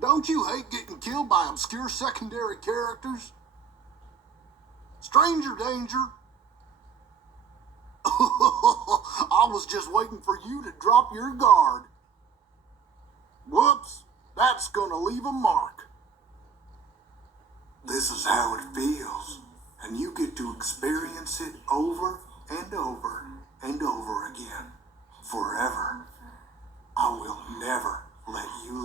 Don't you hate getting killed by obscure secondary characters? Stranger danger. I was just waiting for you to drop your guard. Whoops, that's gonna leave a mark. This is how it feels, and you get to experience it over and over and over again, forever. I will never let you